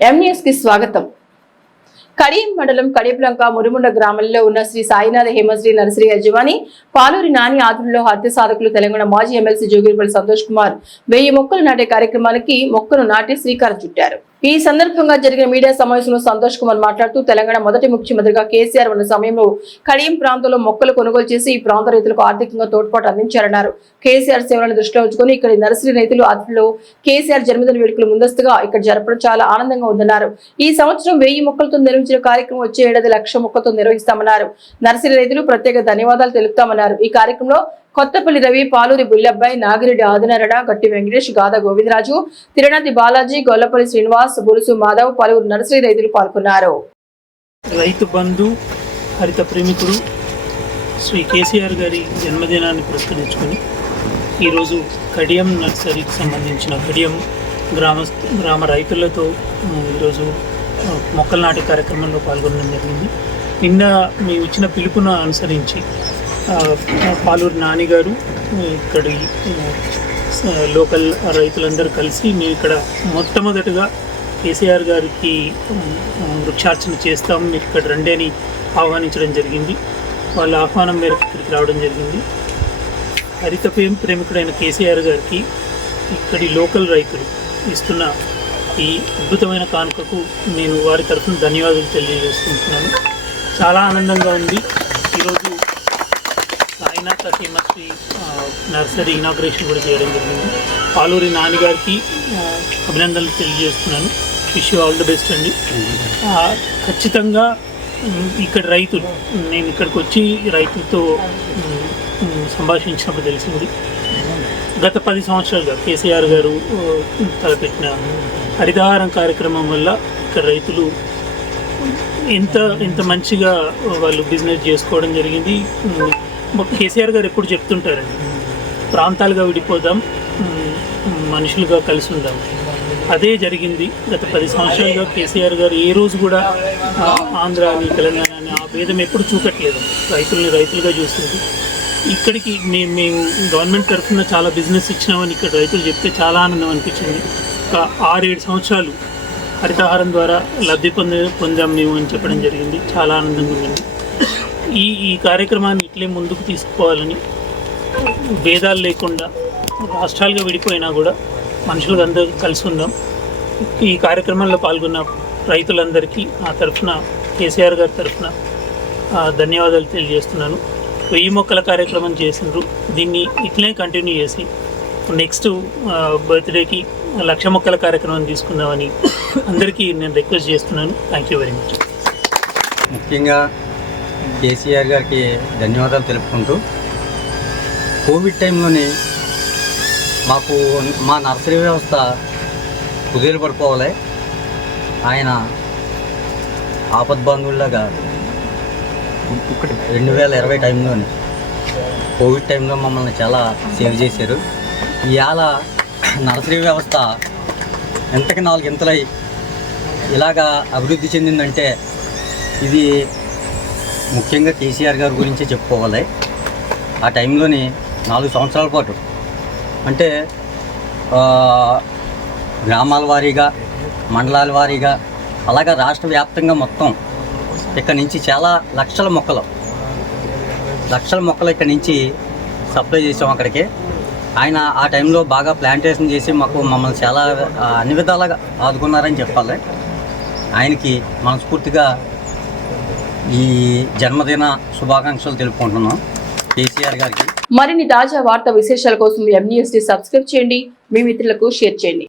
ఎంఈఎస్కి స్వాగతం. కడియం మండలం కడియప్లంక మురుముండ గ్రామంలో ఉన్న శ్రీ సాయినాథ హేమశ్రీ నర్సరీ యజమాని పాలూరి నాని ఆధ్వర్యంలో హత్య సాధకులు తెలంగాణ మాజీ ఎమ్మెల్సీ జోగిరిపల్లి సంతోష్ కుమార్ వెయ్యి మొక్కలు నాటే కార్యక్రమానికి మొక్కను నాటి శ్రీకారం చుట్టారు. ఈ సందర్భంగా జరిగిన మీడియా సమావేశంలో సంతోష్ కుమార్ మాట్లాడుతూ తెలంగాణ మొదటి ముఖ్యమంత్రిగా కేసీఆర్ ఉన్న సమయంలో కడియం ప్రాంతంలో మొక్కలు కొనుగోలు చేసి ఈ ప్రాంత రైతులకు ఆర్థికంగా తోడ్పాటు అందించారన్నారు. కేసీఆర్ సేవలను దృష్టిలో ఉంచుకొని ఇక్కడ నర్సరీ రైతులు ఆధ్వర్యంలో కేసీఆర్ జన్మదిన వేడుకలు ముందస్తుగా ఇక్కడ జరపడం చాలా ఆనందంగా ఉందన్నారు. ఈ సంవత్సరం వెయ్యి మొక్కలతో నిర్వహించిన కార్యక్రమం వచ్చే ఏడాది లక్ష మొక్కలతో నిర్వహిస్తామన్నారు. నర్సరీ రైతులు ప్రత్యేక ధన్యవాదాలు తెలుపుతామన్నారు. ఈ కార్యక్రమంలో కొత్తపల్లి రవి పాలూరి బుల్లబ్బాయి నాగిరెడ్డి ఆదినారాయణ గట్టి వెంకటేష్ గాదా గోవిందరాజు తిరునాతి బాలాజీ గొల్లపల్లి శ్రీనివాస్ బురుసు మాధవ్ పలువురు నర్సరీ రైతులు పాల్గొన్నారు. రైతు బంధు హరిత ప్రేమికుడు శ్రీ కేసీఆర్ గారి జన్మదినాన్ని పురస్కరించుకొని ఈరోజు కడియం నర్సరీకి సంబంధించిన కడియం గ్రామ గ్రామ రైతులతో ఈరోజు మొక్కలు నాటే కార్యక్రమంలో పాల్గొనడం జరిగింది. నిన్న మేము ఇచ్చిన పిలుపును అనుసరించి పాలూరు నాని గారు ఇక్కడి లోకల్ రైతులందరూ కలిసి మేము ఇక్కడ మొట్టమొదటిగా కేసీఆర్ గారికి వృక్షార్చన చేస్తాం మీరు ఇక్కడ రండి అని ఆహ్వానించడం జరిగింది. వాళ్ళ ఆహ్వానం మేరకు ఇక్కడికి రావడం జరిగింది. హరిత ప్రేమ ప్రేమికుడైన కేసీఆర్ గారికి ఇక్కడి లోకల్ రైతులు ఇస్తున్న ఈ అద్భుతమైన కానుకకు నేను వారి తరఫున ధన్యవాదాలు తెలియజేసుకుంటున్నాను. చాలా ఆనందంగా ఉంది. ఈరోజు సాయినాథ్ హేమశ్రీ నర్సరీ ఇనాగ్రేషన్ కూడా చేయడం జరిగింది. పాలూరి నాన్నగారికి అభినందనలు తెలియజేస్తున్నాను. విష్ ఆల్ ది బెస్ట్ అండి. ఖచ్చితంగా ఇక్కడ రైతులు నేను ఇక్కడికి వచ్చి రైతులతో సంభాషించినప్పుడు తెలిసింది. గత పది సంవత్సరాలుగా కేసీఆర్ గారు తలపెట్టిన హరితహారం కార్యక్రమం వల్ల ఇక్కడ రైతులు ఎంత ఎంత మంచిగా వాళ్ళు బిజినెస్ చేసుకోవడం జరిగింది. కేసీఆర్ గారు ఎప్పుడు చెప్తుంటారండి. ప్రాంతాలుగా విడిపోదాం మనుషులుగా కలిసి ఉందాం. అదే జరిగింది గత పది సంవత్సరాలుగా కేసీఆర్ గారు. ఏ రోజు కూడా ఆంధ్ర అని తెలంగాణ అని ఆ భేదం ఎప్పుడు చూపట్లేదు రైతుల్ని రైతులుగా చూస్తుంది ఇక్కడికి మేము మేము గవర్నమెంట్ తరఫున చాలా బిజినెస్ ఇచ్చినామని ఇక్కడ రైతులు చెప్తే చాలా ఆనందం అనిపించింది. ఒక ఆరేడు సంవత్సరాలు హరితహారం ద్వారా లబ్ధి పొందే పొందాం మేము అని చెప్పడం జరిగింది. చాలా ఆనందంగా ఉంది ఈ ఈ కార్యక్రమాన్ని ఇట్లే ముందుకు తీసుకోవాలని భేదాలు లేకుండా రాష్ట్రాలుగా విడిపోయినా కూడా మనుషులకు అందరూ కలిసి ఉందాం. ఈ కార్యక్రమంలో పాల్గొన్న రైతులందరికీ నా తరఫున కేసీఆర్ గారి తరఫున ధన్యవాదాలు తెలియజేస్తున్నాను. వెయ్యి మొక్కల కార్యక్రమం చేసిండ్రు. దీన్ని ఇట్లే కంటిన్యూ చేసి నెక్స్ట్ బర్త్డేకి లక్ష మొక్కల కార్యక్రమం తీసుకుందామని అందరికీ నేను రిక్వెస్ట్ చేస్తున్నాను. Thank you very much. ముఖ్యంగా కేసీఆర్ గారికి ధన్యవాదాలు తెలుపుకుంటూ కోవిడ్ టైంలోని మాకు మా నర్సరీ వ్యవస్థ కుదిరి పడిపోవాలి ఆయన ఆపద్బంధువులాగా ఇక్కడ. రెండు వేల ఇరవై టైంలోని కోవిడ్ టైంలో మమ్మల్ని చాలా సేవ్ చేశారు. ఇవాళ నర్సరీ వ్యవస్థ ఎంతకి నాలుగు ఇంతలై ఇలాగా అభివృద్ధి చెందిందంటే ఇది ముఖ్యంగా కేసీఆర్ గారి గురించే చెప్పుకోవాలి. ఆ టైంలోని నాలుగు సంవత్సరాల పాటు అంటే గ్రామాల వారీగా మండలాల వారీగా అలాగా రాష్ట్ర వ్యాప్తంగా మొత్తం ఇక్కడ నుంచి చాలా లక్షల మొక్కలు లక్షల మొక్కలు ఇక్కడ నుంచి సప్లై చేసాం అక్కడికి. ఆయన ఆ టైంలో బాగా ప్లాంటేషన్ చేసి మాకు మమ్మల్ని చాలా అన్ని విధాలుగా ఆదుకున్నారని చెప్పాలి. ఆయనకి మనస్ఫూర్తిగా ఈ జన్మదిన శుభాకాంక్షలు తెలుపుకుంటున్నాం. కేసీఆర్ గారికి. మరిన్ని తాజా వార్తా విశేషాల కోసం ఎంఈఎస్టీ సబ్స్క్రైబ్ చేయండి. మీ మిత్రులకు షేర్ చేయండి.